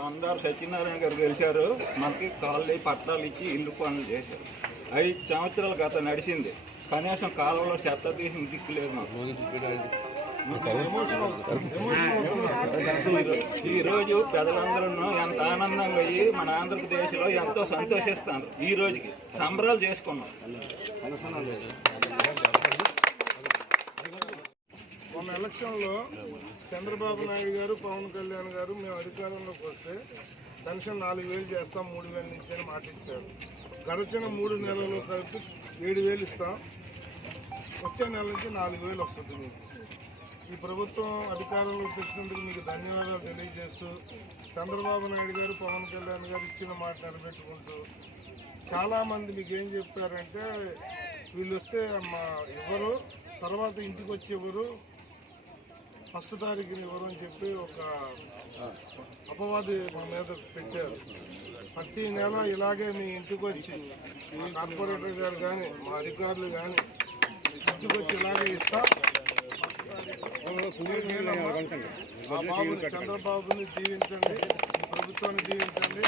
బండారు సత్యనారాయణ గారు గెలిచారు. మనకి కాళ్ళు పట్టాలు ఇచ్చి ఇల్లు పనులు చేశారు. 5 సంవత్సరాల గత నడిచింది. కనీసం కాలంలో చెత్త తీసిన దిక్కు లేదు మాకు. ఈరోజు ప్రజలందరూ ఎంత ఆనందంగా అయ్యి మన ఆంధ్రప్రదేశ్లో ఎంతో సంతోషిస్తారు. ఈ రోజుకి సంబరాలు చేసుకున్నాం. మొన్న ఎలక్షన్లో చంద్రబాబు నాయుడు గారు, పవన్ కళ్యాణ్ గారు మేము అధికారంలోకి వస్తే పెన్షన్ 4,000 చేస్తాం, 3,000 నుంచి అని మాట ఇచ్చారు. గడిచిన 3 నెలలు కలిపి 7,000 ఇస్తాం. వచ్చే నెల నుంచి 4,000 వస్తుంది మీకు. ఈ ప్రభుత్వం అధికారంలోకి తెచ్చినందుకు మీకు ధన్యవాదాలు తెలియజేస్తూ, చంద్రబాబు నాయుడు గారు, పవన్ కళ్యాణ్ గారు ఇచ్చిన మాట నిలబెట్టుకుంటూ, చాలామంది మీకు ఏం చెప్పారంటే వీళ్ళు వస్తే ఇవ్వరు, తర్వాత ఇంటికి వచ్చి ఇవ్వరు, 1వ తారీఖుని ఇవ్వరు అని చెప్పి ఒక అపవాది మా మీద పెట్టారు. ప్రతి నెల ఇలాగే మీ ఇంటికి వచ్చి మా కార్పొరేటర్ గారు కానీ మా అధికారులు కానీ ఇంటికి వచ్చి ఇలాగే ఇస్తాం. బాబుని చంద్రబాబుని దీవించండి, ప్రభుత్వాన్ని దీవించండి.